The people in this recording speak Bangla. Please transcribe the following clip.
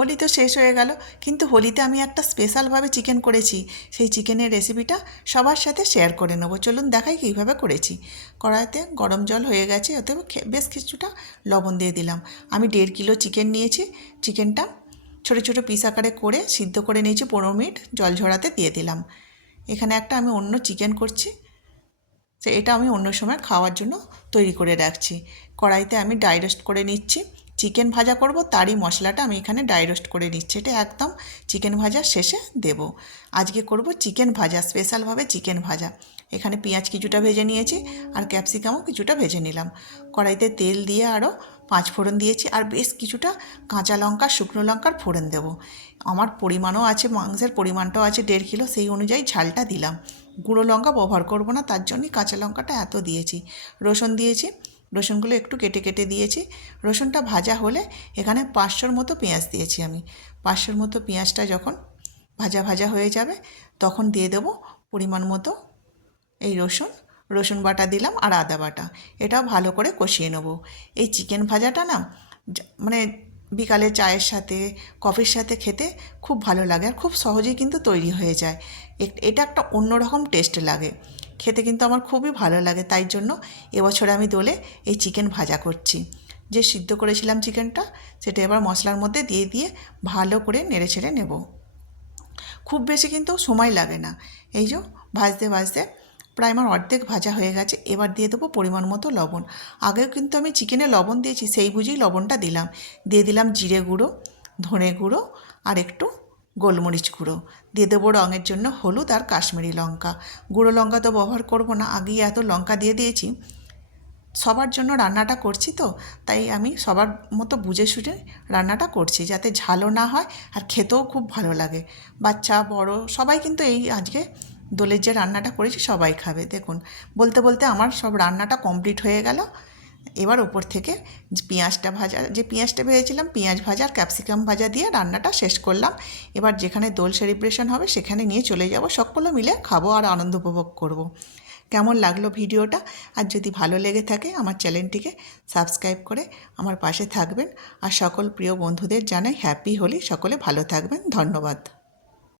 হোলি তো শেষ হয়ে গেল, কিন্তু হোলিতে আমি একটা স্পেশালভাবে চিকেন করেছি। সেই চিকেনের রেসিপিটা সবার সাথে শেয়ার করে নেবো। চলুন দেখাই কীভাবে করেছি। কড়াইতে গরম জল হয়ে গেছে, ওতে বেশ কিছুটা লবণ দিয়ে দিলাম। আমি 1.5 কিলো চিকেন নিয়েছি। চিকেনটা ছোটো ছোটো পিস আকারে করে সিদ্ধ করে নিয়েছি, 15 মিনিট জল ঝরাতে দিয়ে দিলাম। এখানে একটা আমি অন্য চিকেন করছি, এটা আমি অন্য সময় খাওয়ার জন্য তৈরি করে রাখছি। কড়াইতে আমি ড্রাই রোস্ট করে নিচ্ছি। চিকেন ভাজা করব, তারই মশলাটা আমি এখানে ড্রাই রোস্ট করে নিচ্ছি। এটা একদম চিকেন ভাজার শেষে দেব। আজকে করব চিকেন ভাজা, স্পেশালভাবে চিকেন ভাজা। এখানে পেঁয়াজ কিছুটা ভেজে নিয়েছি আর ক্যাপসিকামও কিছুটা ভেজে নিলাম। কড়াইতে তেল দিয়ে আরও 5 ফোড়ন দিয়েছি আর বেশ কিছুটা কাঁচা লঙ্কা, শুকনো লঙ্কার ফোড়ন দেব। আমার পরিমাণও আছে, মাংসের পরিমাণটাও আছে 1.5 কিলো, সেই অনুযায়ী ঝালটা দিলাম। গুঁড়ো লঙ্কা ব্যবহার করব না, তার জন্যই কাঁচা লঙ্কাটা এত দিয়েছি। রসুন দিয়েছি, রসুনগুলো একটু কেটে কেটে দিয়েছি। রসুনটা ভাজা হলে এখানে 500 মতো পেঁয়াজ দিয়েছি আমি। 500 মতো পেঁয়াজটা যখন ভাজা ভাজা হয়ে যাবে, তখন দিয়ে দেব পরিমাণ মতো এই রসুন বাটা দিলাম আর আদা বাটা। এটাও ভালো করে কষিয়ে নেব। এই চিকেন ভাজাটা না মানে বিকালে চায়ের সাথে, কফির সাথে খেতে খুব ভালো লাগে আর খুব সহজেই কিন্তু তৈরি হয়ে যায়। এটা একটা অন্যরকম টেস্ট লাগে খেতে, কিন্তু আমার খুবই ভালো লাগে। তাই জন্য এবছরে আমি দোলে এই চিকেন ভাজা করছি। যে সিদ্ধ করেছিলাম চিকেনটা, সেটা এবার মশলার মধ্যে দিয়ে দিয়ে ভালো করে নেড়ে ছেড়ে নেব। খুব বেশি কিন্তু সময় লাগে না। এই যে ভাজতে ভাজতে প্রায় আমার অর্ধেক ভাজা হয়ে গেছে। এবার দিয়ে দেবো পরিমাণ মতো লবণ। আগেও কিন্তু আমি চিকেনে লবণ দিয়েছি, সেই বুঝেই লবণটা দিলাম। দিয়ে দিলাম জিরে গুঁড়ো, ধনে গুঁড়ো আর একটু গোলমরিচ গুঁড়ো। দিয়ে দেবো রঙের জন্য হলুদ আর কাশ্মীরি লঙ্কা। গুঁড়ো লঙ্কা তো ব্যবহার করব না, আগেই এত লঙ্কা দিয়ে দিয়েছি। সবার জন্য রান্নাটা করছি তো, তাই আমি সবার মতো বুঝে সুঝে রান্নাটা করছি, যাতে ঝালও না হয় আর খেতেও খুব ভালো লাগে। বাচ্চা বড় সবাই কিন্তু এই আজকে দোলের যে রান্নাটা করেছি সবাই খাবে। দেখুন, বলতে বলতে আমার সব রান্নাটা কমপ্লিট হয়ে গেল। এবার ওপর থেকে যে পেঁয়াজটা ভেজেছিলাম, পেঁয়াজ ভাজা আর ক্যাপসিকাম ভাজা দিয়ে রান্নাটা শেষ করলাম। এবার যেখানে দোল সেলিব্রেশন হবে সেখানে নিয়ে চলে যাব, সকলে মিলে খাবো আর আনন্দ উপভোগ করব। কেমন লাগলো ভিডিওটা? আর যদি ভালো লেগে থাকে আমার চ্যানেলটিকে সাবস্ক্রাইব করে আমার পাশে থাকবেন। আর সকল প্রিয় বন্ধুদের জানাই হ্যাপি হোলি। সকলে ভালো থাকবেন। ধন্যবাদ।